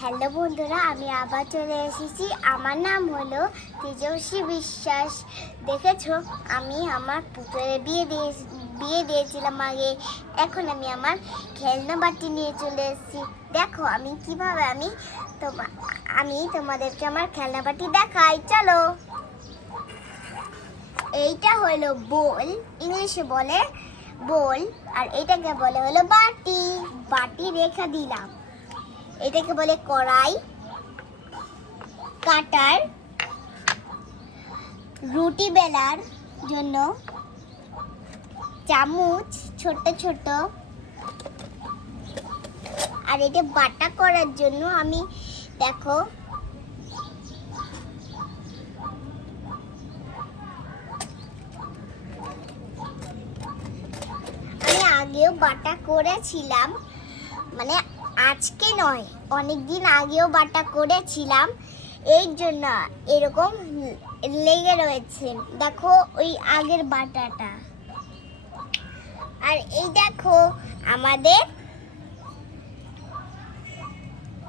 Hello বন্ধুরা, আমি আবার চলে এসেছি। আমার নাম হলো তেজস্বী বিশ্বাস। দেখেছো, আমি আমার পুতুলের বিয়ে দিয়েছিলাম আগে। এখন আমি আমার খেলনা বাটি নিয়ে চলে এসেছি। দেখো আমি কিভাবে আমি তোমাদেরকে আমার খেলনা বাটি দেখাই। চলো। এইটা হলো বোল, ইংলিশে বলে বোল, আর এটাকে বলে হলো বাটি। বাটি রেখে দিলাম। এটাকে বলে কড়াই, কাটার, রুটি বেলার জন্য চামচ ছোট ছোট, আর এটা বাটা করার জন্য আমি দেখো আমি আগেও বাটা করেছিলাম, মানে আজকে নয়, অনেকদিন আগেও বাটা করেছিলাম, এই জন্য এরকম লেগে রয়েছে। দেখো ওই আগের বাটাটা। আর এই দেখো আমাদের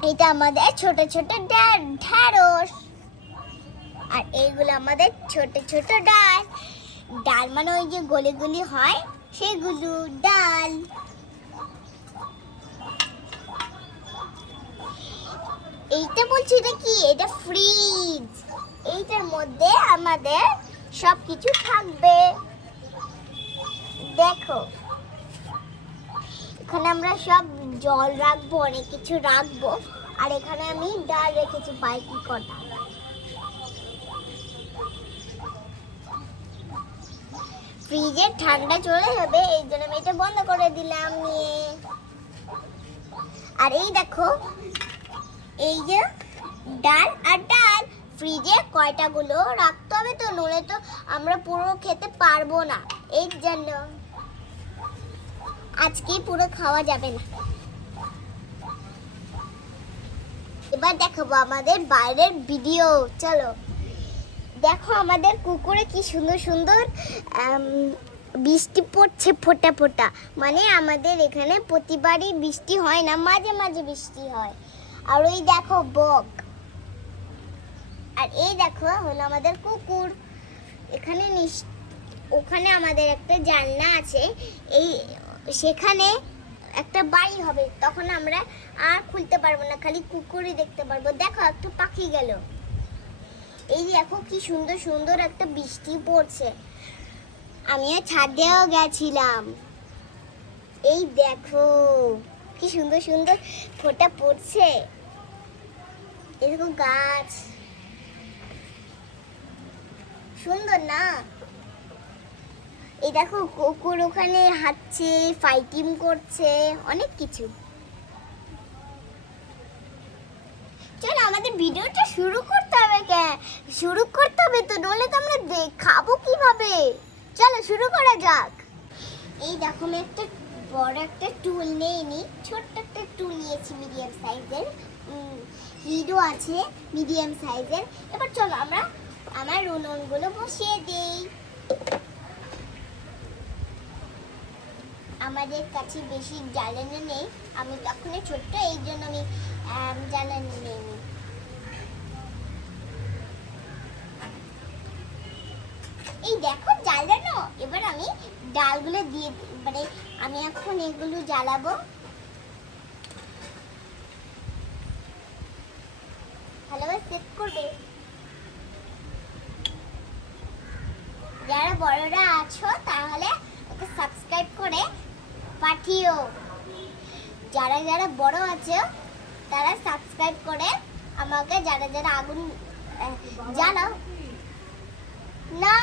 এটা আমাদের ছোট ছোট ঢ্যাঁড়স, আর এইগুলো আমাদের ছোট ছোট ডাল। ডাল মানে ওই যে গলি গলি হয় সেগুলো ডাল। এইটা বলছি এটা কি, এটা ফ্রিজ। এইটার মধ্যে আমাদের সবকিছু থাকবে। দেখো এখানে আমরা সব জল রাখবো, অনেক কিছু রাখবো। আর এখানে আমি ডাল রেখেছি বাইকি কটা। ফ্রিজে ঠান্ডা চলে যাবে, এই জন্য আমি এটা বন্ধ করে দিলাম নিয়ে। আর এই দেখো এই যে ডাল আর ডাল, ফ্রিজে কয়টা গুলো রাখতে হবে, তো নলে তো আমরা পুরো খেতে পারবো না। এই জন্য আজকে পুরো খাওয়া যাবে না। এবার দেখাবো আমাদের বাইরের ভিডিও। চলো দেখো আমাদের কুকুরে কি সুন্দর সুন্দর বৃষ্টি পড়ছে, ফোঁটা ফোঁটা। মানে আমাদের এখানে প্রতিবারই বৃষ্টি হয় না, মাঝে মাঝে বৃষ্টি হয়। আর ওই দেখো বক, আর এই দেখো হলো আমাদের কুকুর। এখানে ওখানে আমাদের একটা জানলা আছে, সেখানে একটা বাড়ি হবে, তখন আমরা আর খুলতে পারবো না, খালি কুকুরই দেখতে পারবো। দেখো একটা পাখি গেল। এই দেখো কি সুন্দর সুন্দর একটা বৃষ্টি পড়ছে। আমিও ছাদেও গেছিলাম। এই দেখো কি সুন্দর সুন্দর ফোঁটা পড়ছে। এই দেখো গাছ, সুন্দর না? এই দেখো কুকুর ওখানে হাঁটছে, ফাইটিং করছে, অনেক কিছু। চলো আমাদের ভিডিওটা শুরু করতে হবে। শুরু করতে হবে তো, নইলে তো আমরা খাবো কিভাবে। চলো শুরু করা যাক। এই দেখো আমি একটা বড় একটা টুল নিইনি, ছোট্ট একটা টুল নিয়েছি মিডিয়াম সাইজের। হিডো আছে মিডিয়াম সাইজের। এবার চলো আমরা আমার উনুনগুলো বসিয়ে দেই। আমাদের কাছে বেশি জ্বালানি নেই, আমি তখনই ছোট্ট, এই জন্য আমি জ্বালানি নেইনি। এই দেখো জ্বালানো। এবার আমি ডালগুলো দিয়ে, মানে আমি এখন এগুলো জ্বালাবো। ভালোভাবে সেট করবে। যারা বড়রা আছো তাহলে ওকে সাবস্ক্রাইব করে পাঠিও। যারা যারা বড় আছে তারা সাবস্ক্রাইব করে আমাকে, যারা যারা আগুন জ্বালাও না,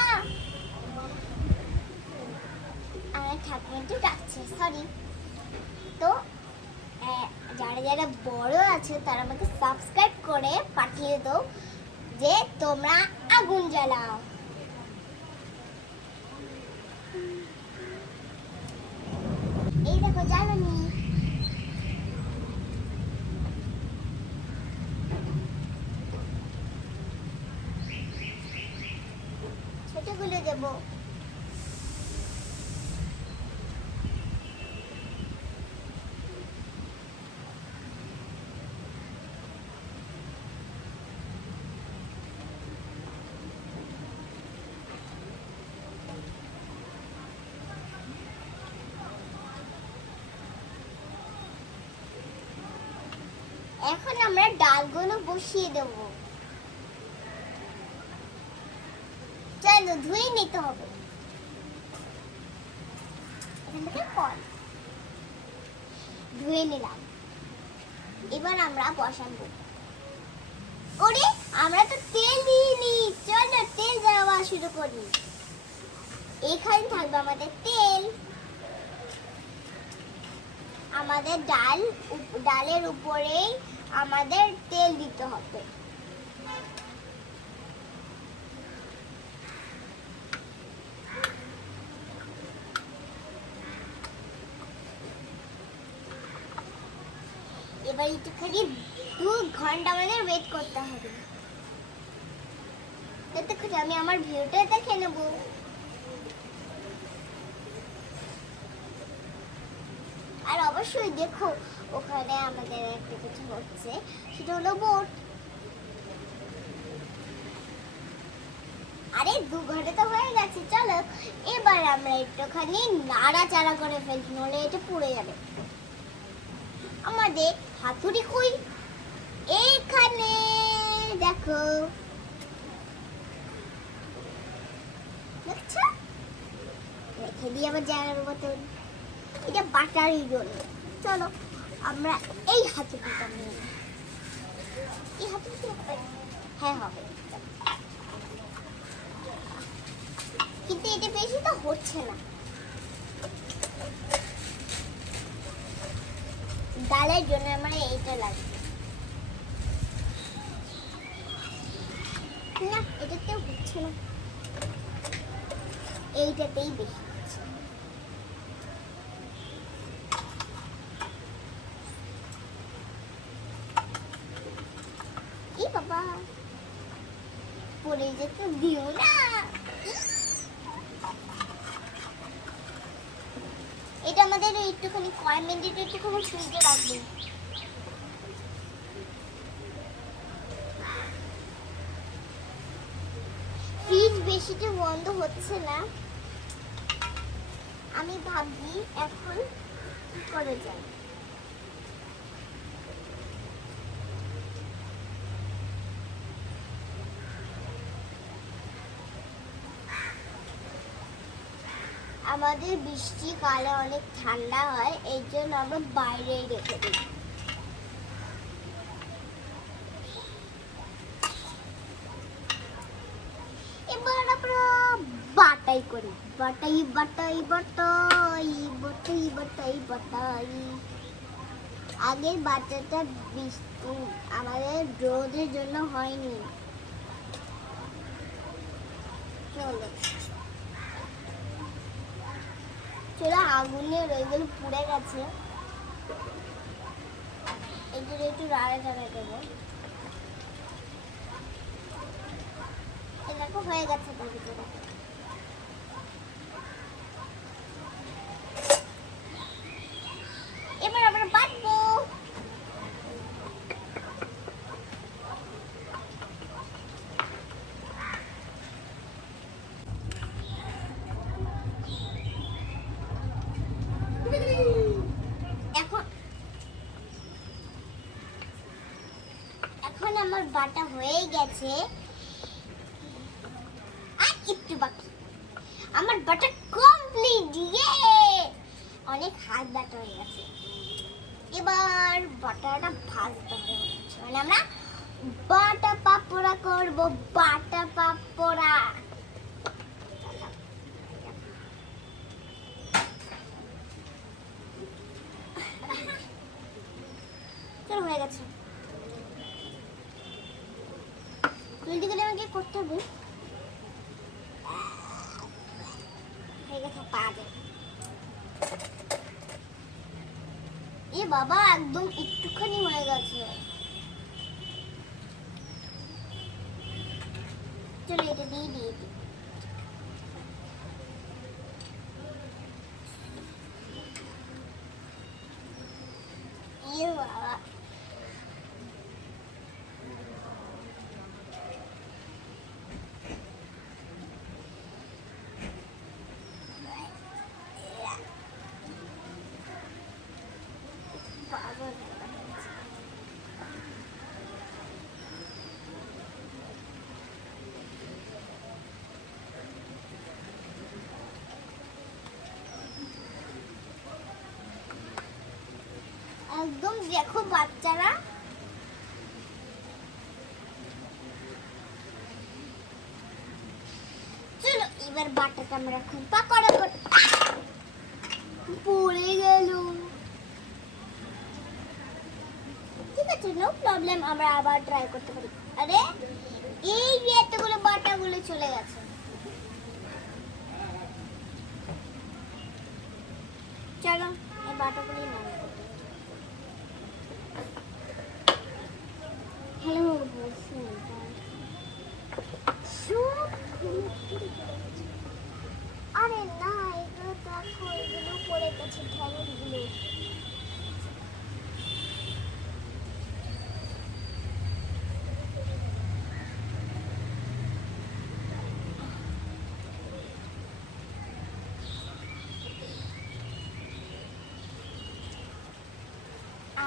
আমার ঠাকুমাটি ডাকছে, সরি। তো যারা যারা বড় আছে তারা আমাকে সাবস্ক্রাইব করে পাঠিয়ে দাও যে তোমরা আগুন জ্বালাও। এই দেখো জ্বালানি। ছোটগুলো দেবো। এখন আমরা ডালগুলো বসিয়ে দেব। চলো ধুয়ে নিতে হবে। এখান থেকে কল ধুয়ে নিলাম। এবার আমরা বসাবো। ওরে আমরা তো তেল দিইনি, চলো তেল দেওয়া শুরু করি। এখানে থাকবে আমাদের তেল। আমাদের ডালের উপরেই আমাদের তেল দিতে হবে। এবার একটুখানি 2 ঘন্টা আমাদের ওয়েট করতে হবে। ততক্ষণ আমি আমার ভিডিওটা দেখে নেব। আর অবশ্যই দেখো ওখানে আমাদের একটা কিছু হচ্ছে, সেটা হলো বোট। আরে 2 ঘন্টা তো হয়ে গেছে, চলো এবার আমরা একটুখানি নাড়াচাড়া করে ফেলছি, নইলে এটা পুড়ে যাবে। আমাদের হাতুড়ি কই? এইখানে দেখো, দেখছো? রেখে দিই আবার জায়গার মতন। এটা বাটারই জন্য। চলো আমরা এই হাতুড়িটা নিয়ে নিই। এই হাতুড়ি হ্যাঁ হবে, কিন্তু এটা বেশি তো হচ্ছে না। ডালের জন্য আমার এইটা লাগবে না, এটাতেও হচ্ছে না, এইটাতেই বেশি হচ্ছে। এই বাবা পড়ে যেতে দিও না। এটা আমাদের একটুখানি কয় মিনিট একটুখানি ফ্রিজে রাখবেন। ফ্রিজ বেশিটা বন্ধ হচ্ছে না, আমি ভাবছি এখন কি করে যায়। আমাদের বৃষ্টিকালে অনেক ঠান্ডা হয়, এই জন্য আমরা বাইরেই রেখে দিই। এবার আমরা বাটাই করি, বাটাই বাটাই বাটাই বাটাই বাটাই বাটাই। আগের বাটাটা বৃষ্টি আমাদের রোদের জন্য হয়নি। চলো চলো আগুনে ওইগুলো পুড়ে গেছে, এগুলো একটু রাড়া চাড়া দেবো। দেখো হয়ে গেছে তার ভিতরে। এবার আমরা বাটবো। এখন আমার বাটা হয়ে গেছে, আর একটু বাকি। আমার বাটা কমপ্লিট, অনেক হাত বাটা হয়ে গেছে। এবার বাটাটা ভাজতে হবে, মানে আমরা বাটা পাপড়া করব। বাটা পাপড়া চলো হয়ে গেছে। জলদি করে আমাকে করতে হবে। হয়ে গেছে পাবে। এ বাবা একদম একটুখানি হয়ে গেছে। চলো এটা দিয়ে দিই। এ বাবা একদম দেখো বাচ্চারা চলো এবার বাটাটা আমরা এখন পাকোড়া করব পড়ে গেল ঠিক আছে নো প্রবলেম আমরা আবার ট্রাই করতে পারি আরে এই এতগুলো বাটাগুলো চলে গেছে চলো এই বাটাগুলো নাও হ্যালো বসুন আরে না এগুলো দেখো এগুলো পড়ে গেছে ঢেঁড়সগুলো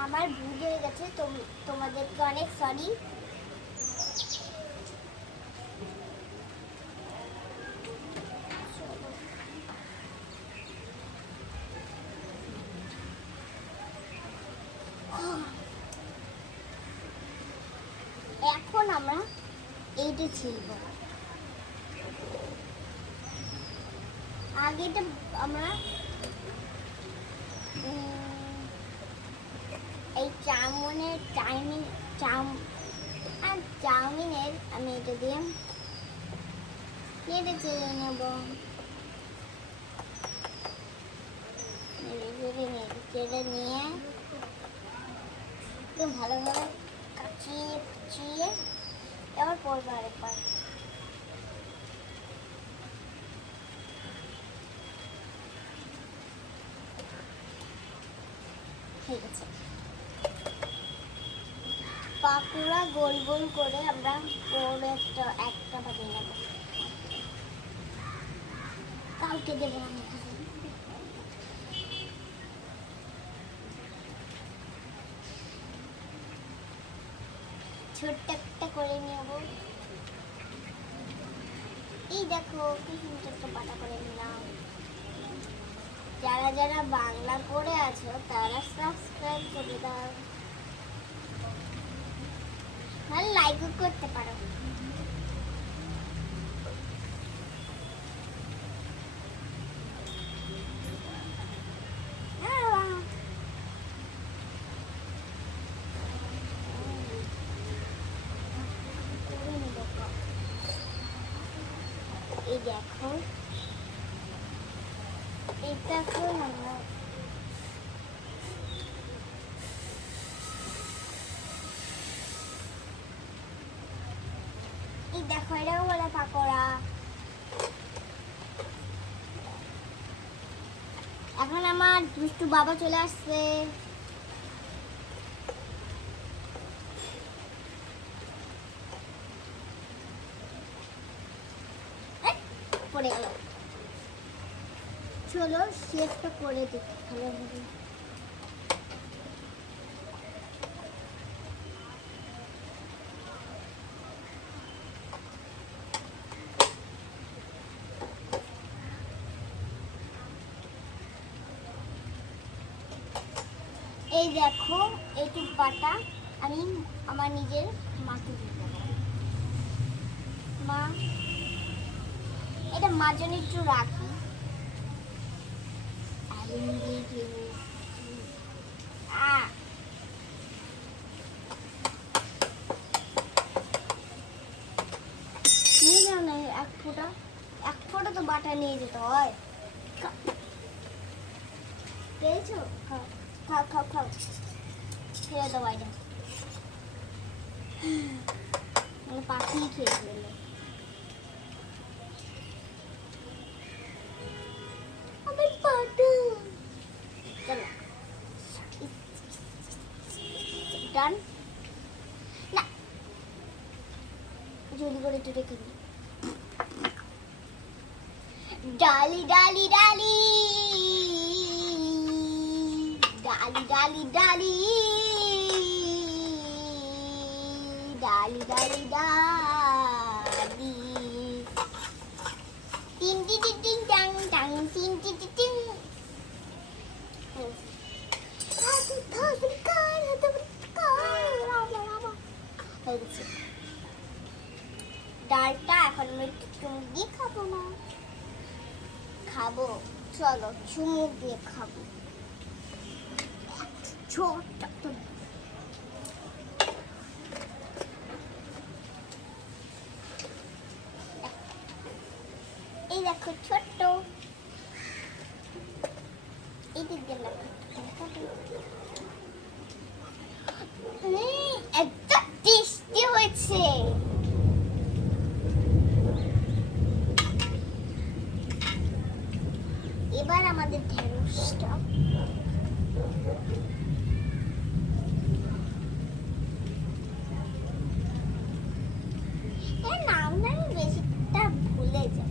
আমার ভুল হয়ে গেছে তোমাদেরকে অনেক সরি এখন আমরা এইটা ছিলব আগেটা আমরা এই চাউমিনের আমি এটা দিয়ে কেটে চেড়ে নেব চেড়ে নিয়ে একটু ভালোভাবে কাচিয়ে এবার পড়বো আরেকবার ঠিক আছে পাকুড়া গোল গোল করে আমরা একটা বানিয়ে নেব কাউকে দেবো আমি ছোট্ট একটা করে নেব এই দেখো কি সুন্দর একটা পাটা করে নিলাম যারা যারা বাংলা করে আছো তারা সাবস্ক্রাইব করে দাও আর লাইকও করতে পারো এই দেখো এটা এখন আমরা এই দেখো এটাও বলে পাকোড়া এখন আমার দুষ্টু বাবা চলে আসছে পড়ে গেল চলো শেপটা করে দিই ভালোভাবে এই দেখো এইটুক বাটা আমি আমার নিজের মাকে দিয়ে দেবো মা এটা মার জন্য একটু রাখি নিয়ে যাও না এক ফোঁটা তো বাটা নিয়ে যেতে হয় পেয়েছো খাও খাও খাও খাও খেয়ে দাও বাইরে মানে পাখি খেয়ে ফেললো ডান না জলদি করে একটু রেখে দিই ডালি ডালি ডালি ডালি ডালি ডালি ডালি ডালি ডালি তিন টিং টিং টাং টাং তিন টিং টিং হয়ে গেছে ডালটা। এখন আমি একটু চুমুক দিয়ে খাবো না, খাবো, চলো চুমুক দিয়ে খাবো। ছোট এই দেখো ছোট্ট, এই দিক দিয়ে একটা টেস্টি হয়েছে। এবার আমাদের ঢেঁড়সটা নাম না আমি বেশিটা ভুলে যাই।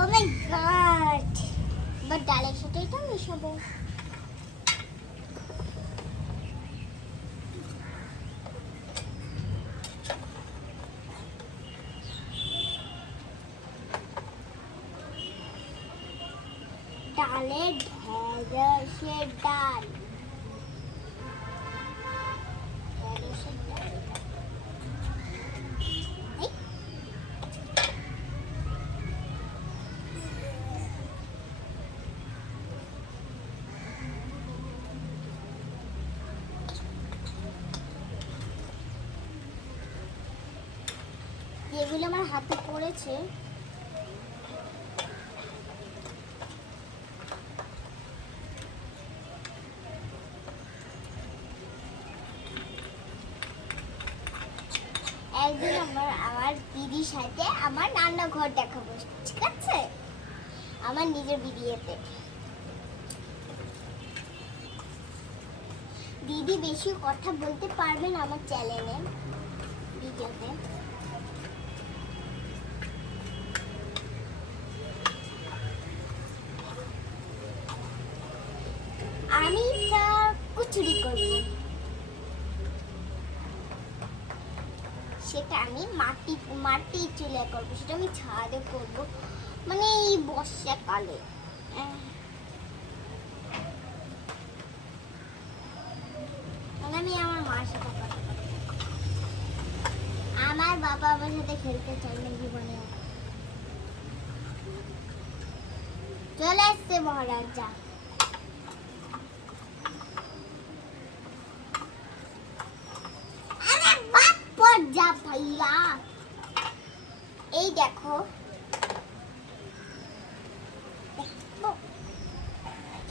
ও মাই গড, এবার ডালের সাথে এটা মেশাবো। ডালে ঢেঁড়সের ডাল, ঢেঁড়সের ডাল। যেগুলো আমার হাতে পড়েছে একদিন আমার দিদির সাথে আমার রান্নাঘর দেখাবো, ঠিক আছে? আমার নিজের ভিডিওতে। দিদি বেশি কথা বলতে পারবেন আমার চ্যানেলে ভিডিওতে। আমি কচুরি করব, সেটা আমি মাটি চুলে করবো, সেটা আমি ছাদে করবো, মানে এই বর্ষাকালে। আমি আমার মার সাথে কথা বলবো। আমার বাবা আমার সাথে খেলতে চাই না জীবনে। চলে আসছে মহারাজা। যা ভাইয়া, এই দেখো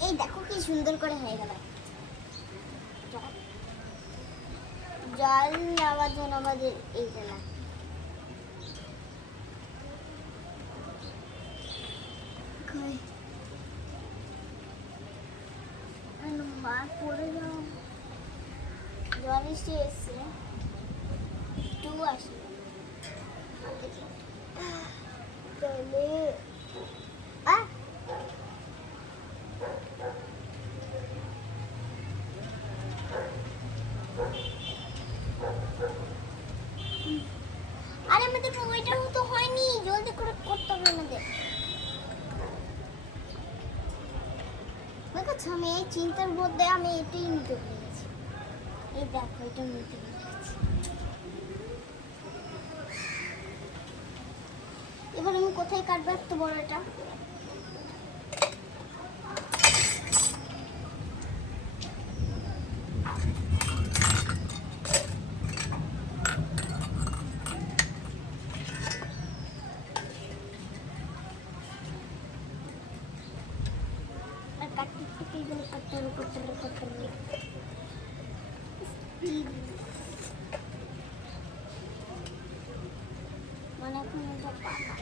এই দেখো কি সুন্দর করে হয়ে গেল। জল নেওয়ার জন্য আমাদের এই জেলা পড়ে যাও, জল এসে এসছে টু আসে চলে। আরে আমাদের ওইটা তো হয়নি, জলদি করে করতে হবে আমাদের। দেখো আমি এই চিন্তার মধ্যে আমি এটাই নিতে পেরেছি। এই দেখো এটা নিতে পেরেছি। এবার আমি কোথায় কাটবো এত বড় এটা? মানে এখন এটা পাকা।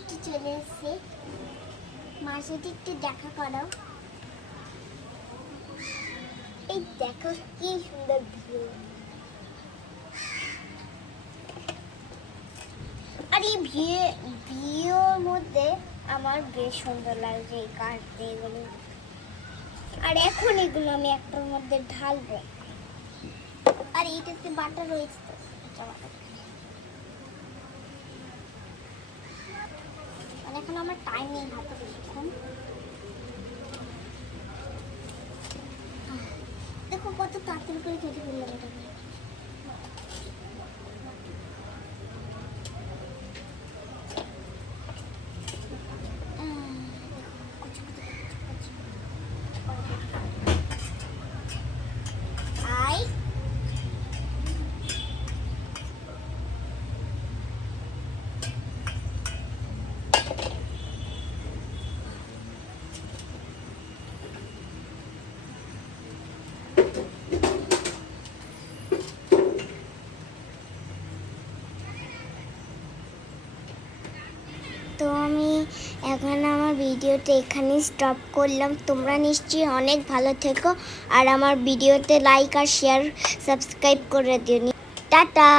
একটু চলে এসেছি, মার সাথে একটু দেখা করো। এই দেখো কি সুন্দর ভিউ, আর এই ভিউর মধ্যে আমার বেশ সুন্দর লাগছে এই কাঠতে এগুলো। আর এখন এগুলো আমি একটার মধ্যে ঢালবো। আর এইটাতে বাটা রয়েছে তো, মানে এখন আমার টাইম নেই হাতে বেশিক্ষণ। দেখো কত তাড়াতাড়ি করে কেটে ফেললাম এটাকে। আই তো আমি এখন আমার ভিডিওটা এখানেই স্টপ করলাম। তোমরা নিশ্চয়ই অনেক ভালো থেকো, আর আমার ভিডিওতে লাইক আর শেয়ার সাবস্ক্রাইব করে দিও। টাটা।